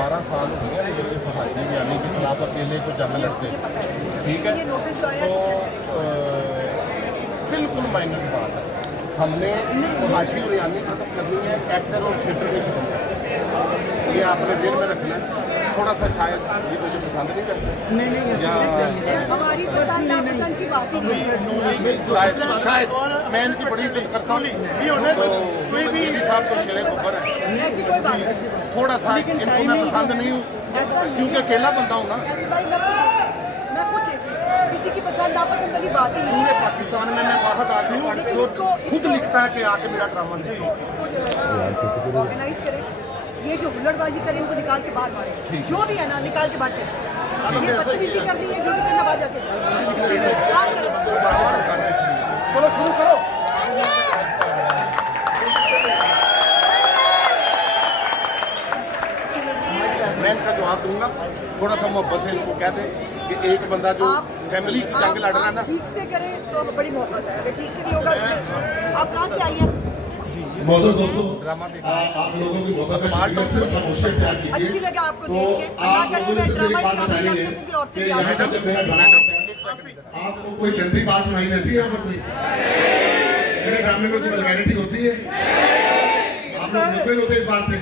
12 साल हो गए मुझे फहाशी बयानी के खिलाफ अकेले को जंग लड़ते, ठीक है। तो बिल्कुल माइनर बात है, हमने फहाशी और यानी खत्म करनी है, एक्टर और थिएटर भी खत्म करना है। ये आपने दिल में रखना है। थोड़ा सा शायद ये मुझे पसंद नहीं करते, नहीं हमारी पसंद नापसंद की बात ही नहीं है। शायद मैं इनकी बड़ी इज्जत करता हूँ, तो मोदी साहब तो शेरे ऊपर है। ऐसी कोई बात नहीं। थोड़ा सा इनको मैं पसंद नहीं हूँ क्योंकि अकेला बंदा हूँ ना। भाई मैं खुद देखती हूँ, किसी की पसंद नापसंद वाली बात ही नहीं पूरे है। पाकिस्तान में मैं वाहद आदमी हूँ जो खुद लिखता है कि आके मेरा ड्रामा देखो। इसको जो है ना ऑर्गेनाइज करें, ये जो हुल्लड़बाजी करें इनको निकाल के बाहर मारें, जो भी है ना निकाल के बाहर फेंकें। ये बदतमीजी करनी है, जो भी करना बाहर जाके चलो शुरू करो। मैं इनका जवाब दूंगा, थोड़ा सा मोहब्बत से इनको कह दें कि एक बंदा जो फैमिली की जंग लड़ रहा है ना, ठीक से करें तो बड़ी मोहब्बत है। अगर ठीक से नहीं होगा तो आप कहाँ से आई हैं? मौजूद दोस्तों, ड्रामा देखा आप लोगों की मोहब्बत का शुक्रिया, सिर्फ खामोशी इख्तियार कीजिए। अच्छी लगा आपको तो देख के, ना आप करें लोगों मैं से मेरी ड्रामा बात इसका बतानी भी है कर सकूं कि औरतें कि क्या यहाँ करें। पे मेरा ड्रामा आपको कोई गंदी बात सुनाई देती है? यहाँ पर कोई मेरे ड्रामे में कुछ वल्गैरिटी होती है? आप लोग मुतमिन होते हैं इस बात से?